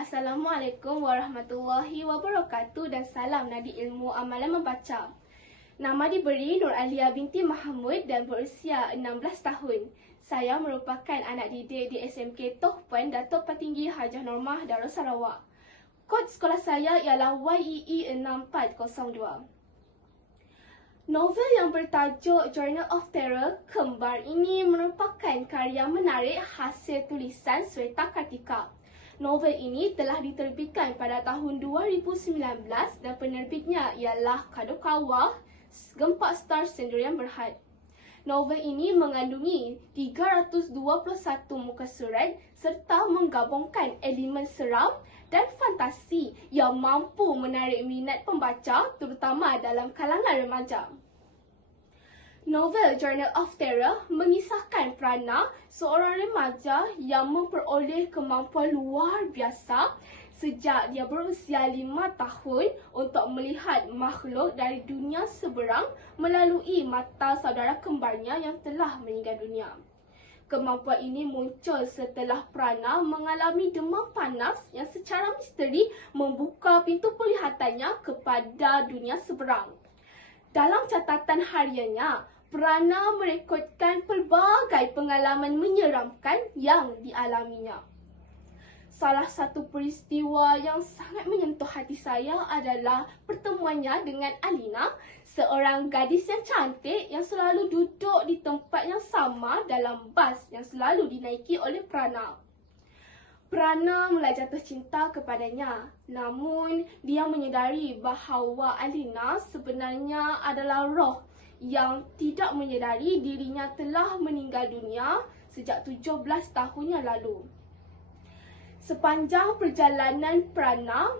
Assalamualaikum warahmatullahi wabarakatuh dan salam Nadi Ilmu Amalan Membaca. Nama diberi Nur Alia binti Mahamud dan berusia 16 tahun. Saya merupakan anak didik di SMK Toh Puan Datuk Petinggi Hajah Normah Darul Sarawak. Kod sekolah saya ialah YEE 6402. Novel yang bertajuk Journal of Terror Kembar ini merupakan karya menarik hasil tulisan Sweta Kartika. Novel ini telah diterbitkan pada tahun 2019 dan penerbitnya ialah Kadokawa Gempak Star Sendirian Berhad. Novel ini mengandungi 321 muka surat serta menggabungkan elemen seram dan fantasi yang mampu menarik minat pembaca terutama dalam kalangan remaja. Novel Journal of Terror mengisahkan Prana, seorang remaja yang memperoleh kemampuan luar biasa sejak dia berusia 5 tahun untuk melihat makhluk dari dunia seberang melalui mata saudara kembarnya yang telah meninggal dunia. Kemampuan ini muncul setelah Prana mengalami demam panas yang secara misteri membuka pintu penglihatannya kepada dunia seberang. Dalam catatan hariannya, Prana merekodkan pelbagai pengalaman menyeramkan yang dialaminya. Salah satu peristiwa yang sangat menyentuh hati saya adalah pertemuannya dengan Alina, seorang gadis yang cantik yang selalu duduk di tempat yang sama dalam bas yang selalu dinaiki oleh Prana. Prana mulai jatuh cinta kepadanya, namun dia menyedari bahawa Alina sebenarnya adalah roh yang tidak menyedari dirinya telah meninggal dunia sejak 17 tahun yang lalu. Sepanjang perjalanan Prana,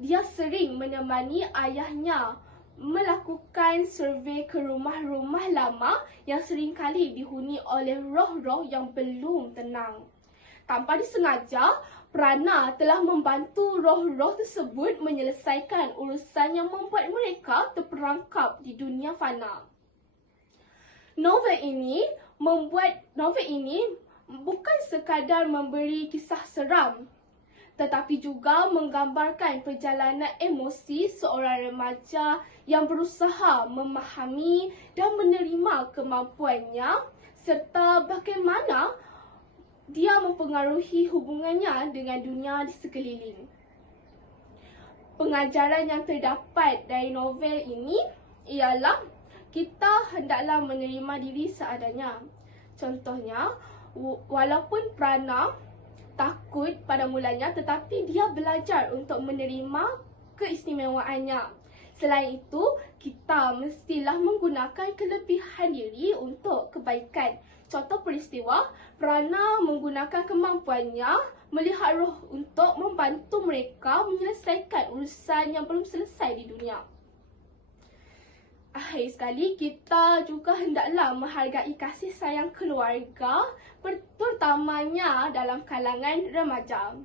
dia sering menemani ayahnya melakukan survei ke rumah-rumah lama yang seringkali dihuni oleh roh-roh yang belum tenang. Tanpa disengaja, Prana telah membantu roh-roh tersebut menyelesaikan urusan yang membuat mereka terperangkap di dunia fana. Novel ini bukan sekadar memberi kisah seram, tetapi juga menggambarkan perjalanan emosi seorang remaja yang berusaha memahami dan menerima kemampuannya serta bagaimana dia mempengaruhi hubungannya dengan dunia di sekeliling. Pengajaran yang terdapat dari novel ini ialah kita hendaklah menerima diri seadanya. Contohnya, walaupun Prana takut pada mulanya tetapi dia belajar untuk menerima keistimewaannya. Selain itu, kita mestilah menggunakan kelebihan diri untuk kebaikan. Contoh peristiwa, Prana menggunakan kemampuannya melihat roh untuk membantu mereka menyelesaikan urusan yang belum selesai di dunia. Akhir sekali, kita juga hendaklah menghargai kasih sayang keluarga, terutamanya dalam kalangan remaja.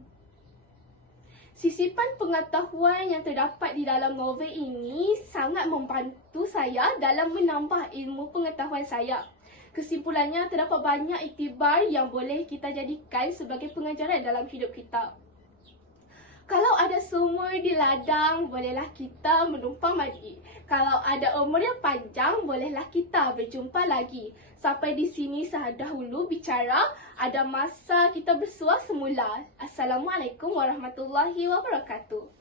Sisipan pengetahuan yang terdapat di dalam novel ini sangat membantu saya dalam menambah ilmu pengetahuan saya. Kesimpulannya, terdapat banyak iktibar yang boleh kita jadikan sebagai pengajaran dalam hidup kita. Kalau ada sumur di ladang, bolehlah kita menumpang mandi. Kalau ada umur yang panjang, bolehlah kita berjumpa lagi. Sampai di sini dahulu bicara, ada masa kita bersua semula. Assalamualaikum warahmatullahi wabarakatuh.